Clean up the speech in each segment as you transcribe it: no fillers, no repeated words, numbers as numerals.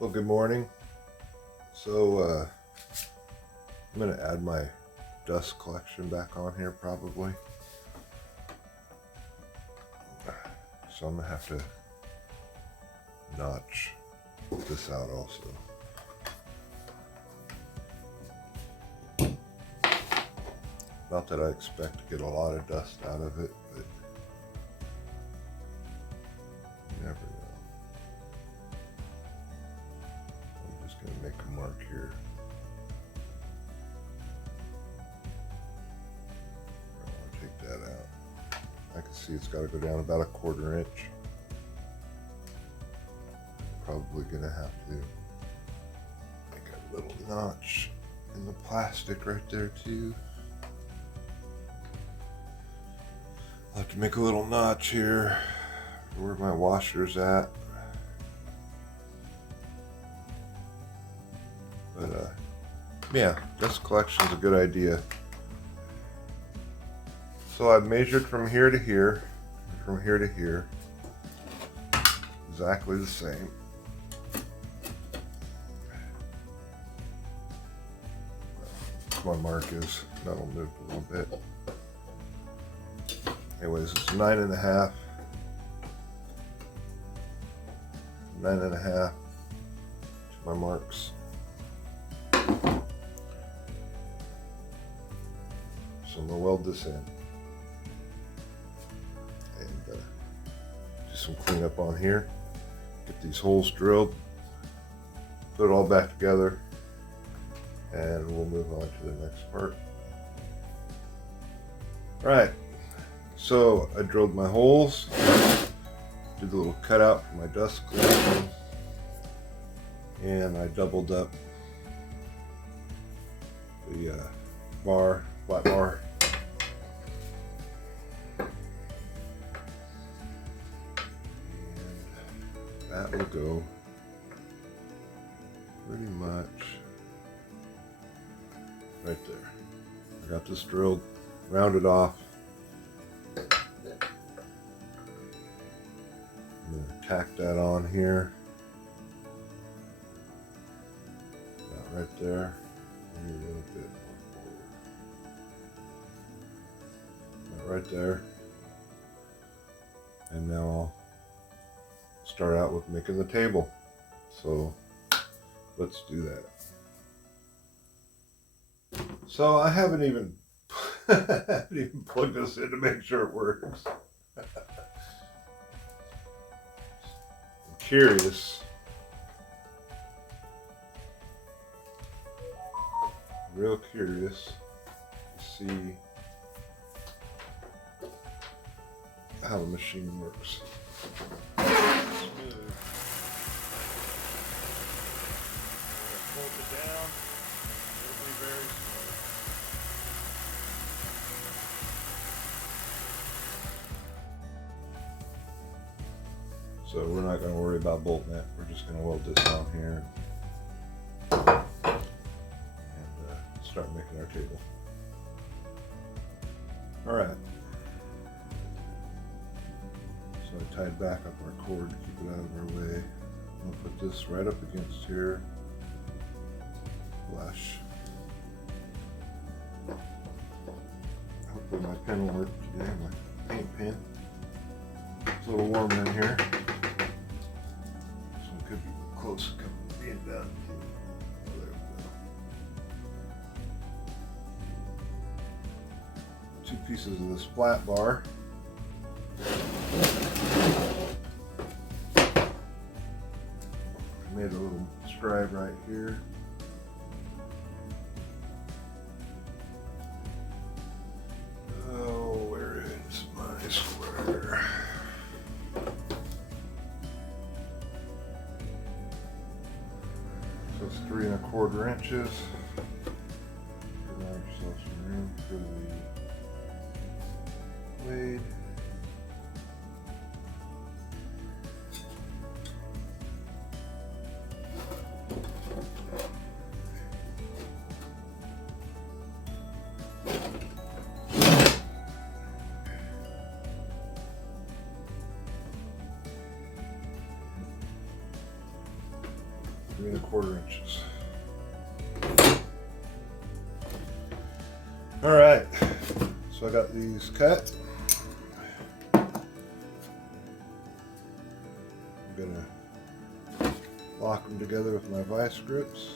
Well, good morning. So I'm going to add my dust collection back on here probably. So I'm going to have to notch this out also. Not that I expect to get a lot of dust out of it, but you never know. I'm just going to make a mark here. I want to take that out. I can see it's got to go down about 1/4 inch. Probably going to have to make a little notch in the plastic right there too. I'll have to make a little notch here where my washer's at. But yeah, dust collection's a good idea. So I've measured from here to here, and from here to here, exactly the same. My mark is, that'll move a little bit. Anyways, it's 9.5. 9.5 to my marks. So I'm gonna weld this in and do some cleanup on here. Get these holes drilled, put it all back together, and we'll move on to the next part. All right. So I drilled my holes, did the little cutout for my dust collection, and I doubled up the flat bar. And that will go pretty much right there. I got this drilled, rounded off. I'm going to tack that on here, about right there, maybe a little bit more forward, about right there. And now I'll start out with making the table. So let's do that. So I haven't even plugged this in to make sure it works. Curious, real curious to see how the machine works. Smooth. Hold it down, it'll be very smooth. So we're not going to worry about bolt net. We're just going to weld this on here and start making our table. All right. So I tied back up our cord to keep it out of our way. I'm going to put this right up against here. Flush. Hopefully my pen will work today. My paint pen. It's a little warm in here. Could be close to being done. Oh, there we go. 2 pieces of this flat bar. I made a little scribe right here. Oh, where is my square? So it's 3 1/4 inches. Allow yourself some room for the blade. 3¼ inches. All right, so I got these cut. I'm gonna lock them together with my vice grips.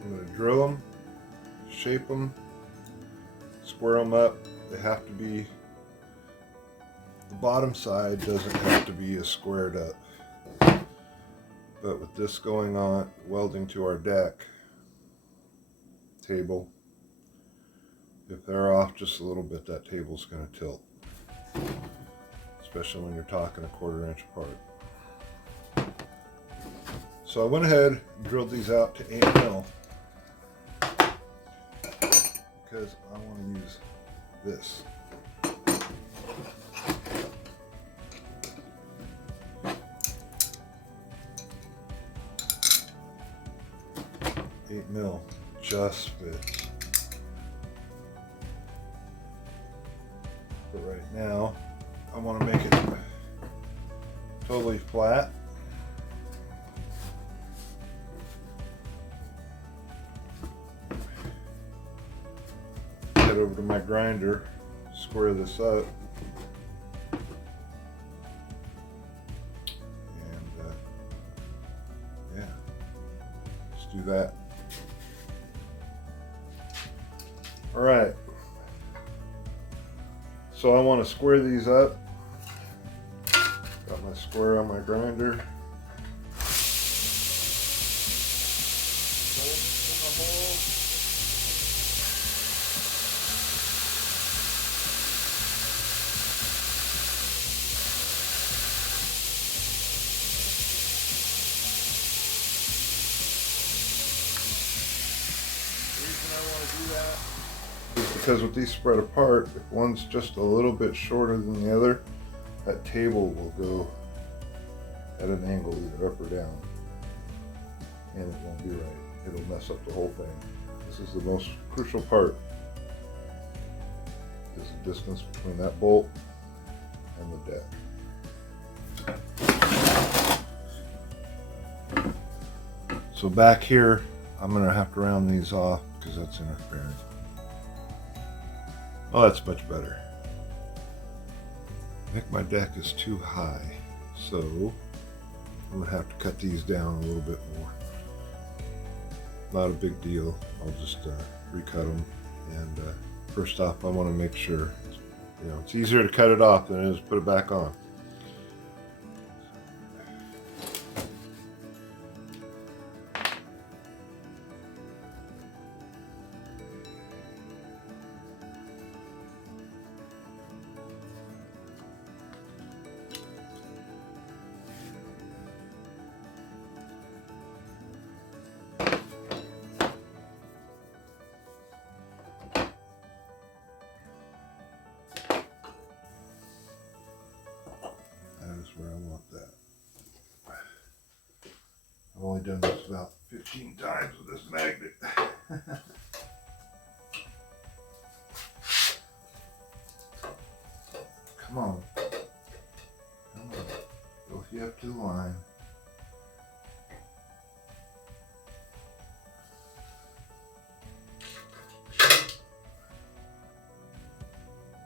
I'm going to drill them, shape them, square them up. They have to be, the bottom side doesn't have to be as squared up. But with this going on, welding to our deck table, if they're off just a little bit, that table's going to tilt. Especially when you're talking 1/4 inch apart. So I went ahead and drilled these out to 8 mil. Because I want to use this. $8 mil just fits. But right now, I want to make it totally flat. Head over to my grinder, square this up, and yeah, let's do that. All right, so I want to square these up. Got my square on my grinder. Because with these spread apart, if one's just a little bit shorter than the other, that table will go at an angle either up or down, and it won't be right. It'll mess up the whole thing. This is the most crucial part, is the distance between that bolt and the deck. So back here, I'm going to have to round these off because that's interfering. Oh, that's much better. I think my deck is too high, so I'm gonna have to cut these down a little bit more. Not a big deal. I'll just recut them. And first off, I want to make sure, it's easier to cut it off than it is to put it back on. Where I want that. I've only done this about 15 times with this magnet. Come on. Come on. Go if you have to the line.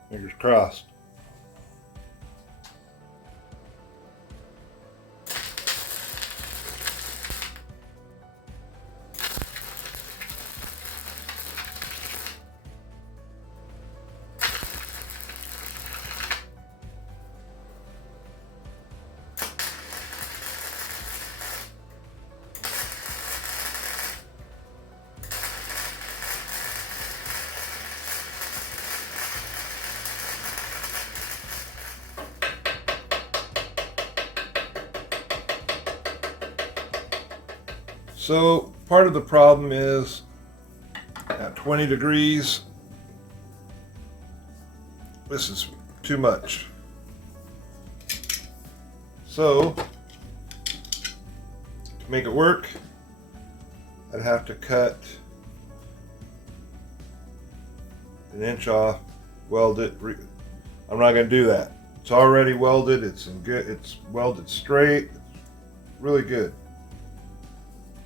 Fingers crossed. So part of the problem is at 20 degrees, this is too much. So to make it work, I'd have to cut an inch off, weld it. I'm not going to do that. It's already welded. It's welded straight. It's really good.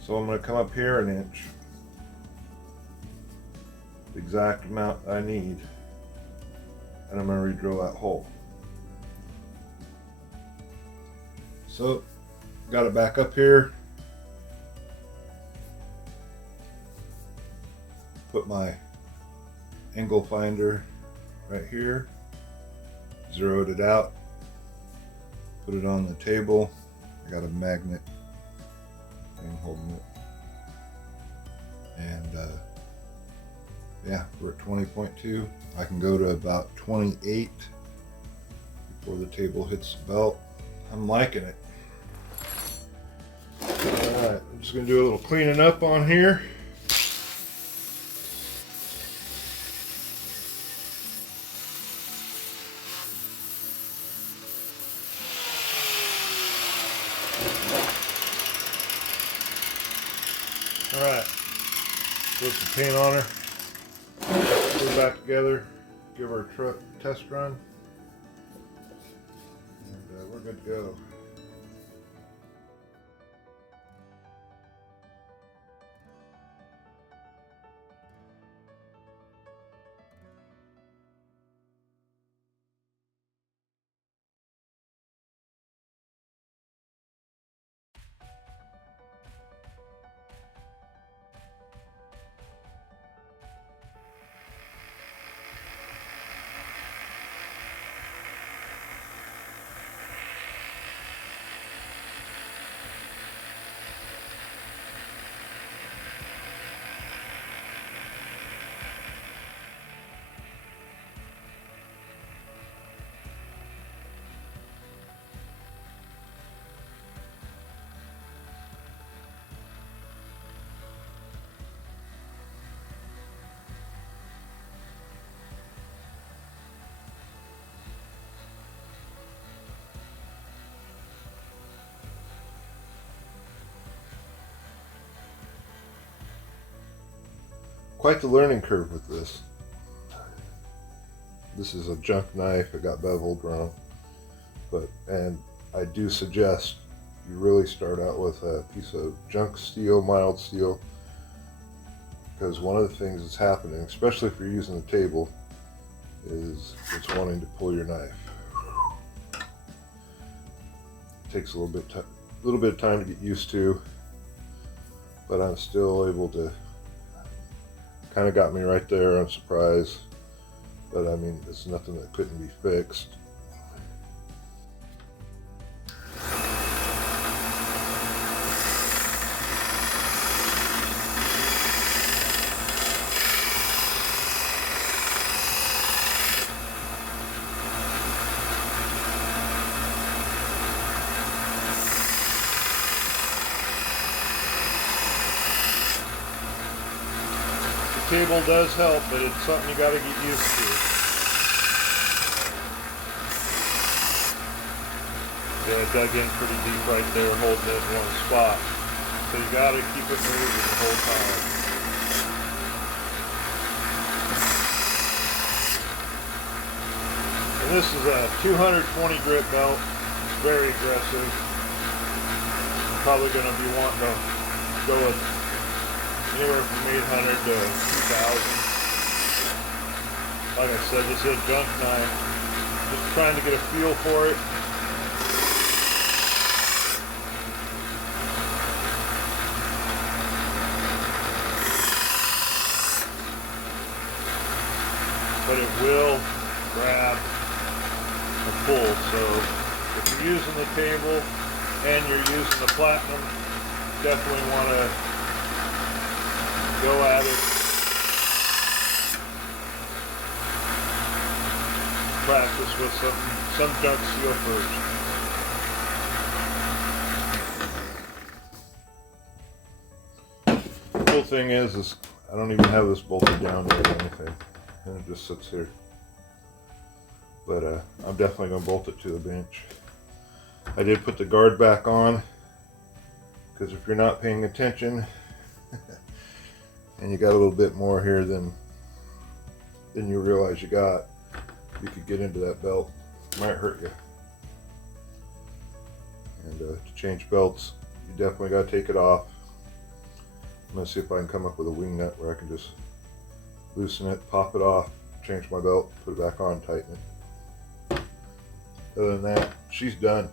So I'm going to come up here an inch, the exact amount I need, and I'm going to re-drill that hole. So got it back up here. Put my angle finder right here, zeroed it out, put it on the table. I got a magnet thing holding it, and yeah, we're at 20.2. I can go to about 28 before the table hits the belt. I'm liking it. Alright, I'm just going to do a little cleaning up on here. Alright, put some paint on her, put her back together, give her a test run, and we're good to go. Quite the learning curve with this. This is a junk knife. It got beveled wrong, and I do suggest you really start out with a piece of junk steel, mild steel, because one of the things that's happening, especially if you're using the table, is it's wanting to pull your knife. It takes a little bit of time to get used to, but I'm still able to. Kind of got me right there. I'm surprised, but I mean, it's nothing that couldn't be fixed. The table does help, but it's something you got to get used to. Yeah, it dug in pretty deep right there, holding it in one spot. So you got to keep it moving the whole time. And this is a 220 grit belt. It's very aggressive. I'm probably going to be wanting to go with anywhere from 800 to 2,000. Like I said, this is a junk knife. Just trying to get a feel for it. But it will grab a pull. So if you're using the table and you're using the platinum, definitely want to go at it. Practice with some junk steel first. The cool thing is I don't even have this bolted down or anything, and it just sits here. But I'm definitely going to bolt it to the bench. I did put the guard back on, because if you're not paying attention, and you got a little bit more here than than you realize you got, you could get into that belt. It might hurt you. And to change belts, you definitely got to take it off. I'm going to see if I can come up with a wing nut where I can just loosen it, pop it off, change my belt, put it back on, tighten it. Other than that, she's done.